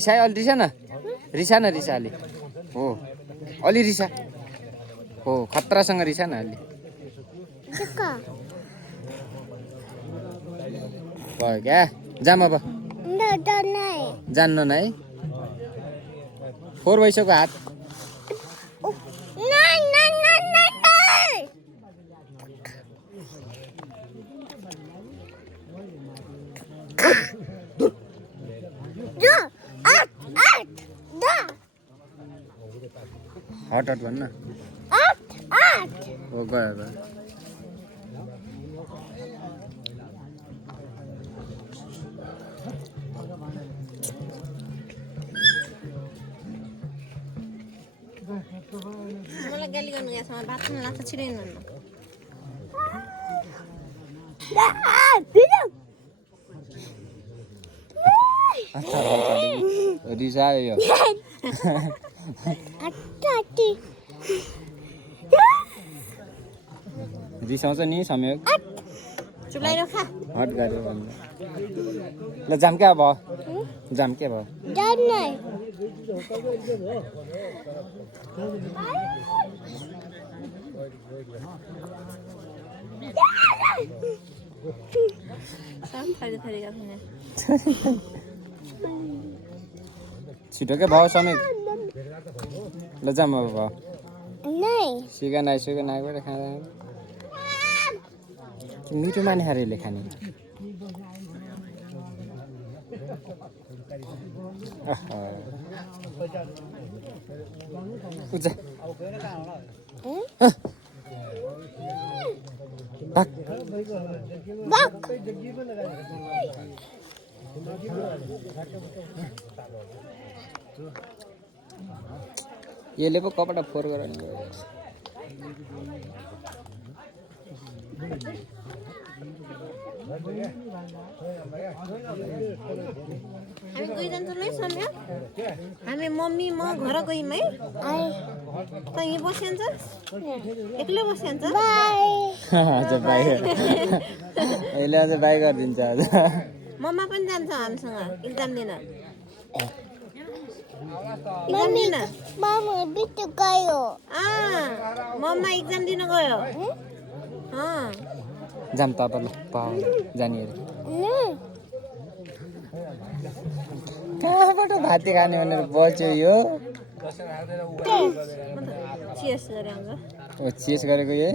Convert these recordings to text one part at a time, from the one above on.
रिसा अलि रिसा न रिसा अलि हो अलि रिसा हो खतरासँग रिसा न अलि भयो क्या जाम अब जान्न न है फोहोर भइसक्यो हात हट हट भन्न हो गयो मलाई गाली गर्नु गएछ मलाई भात खान लाग्छ छिटै भन्नु रिसायो रिसाउँछ नि संयोग चुलाइरो खा हट गऱ्यो भन्नु ल जाम क्या भयो जाम के भयो छिटो के भयो समीर ल जाम अब भयो सिगन आइबाट खाँदा मिठो मानेहरूले खाने यसले पो कपडा फोहोर गराउने हामी गइजान्छौँ है समय हामी मम्मी म घर गयौँ है त यहीँ बसिन्छ एक्लै बसिन्छ आज बाई अहिले आज बाई गरिदिन्छ आज मम्मा पनि जान्छ हामीसँग इक्जाम दिन मम्मा इक्जाम दिन गयो जाम त अब ल पाउ जाने अरे कहाँबाट भाती खाने भनेर बच्यो यो चियर्स गरे आउँछ ओ चियर्स गरेको यो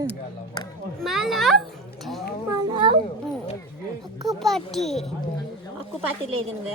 अक्कुपाती ल्याइदिनु भयो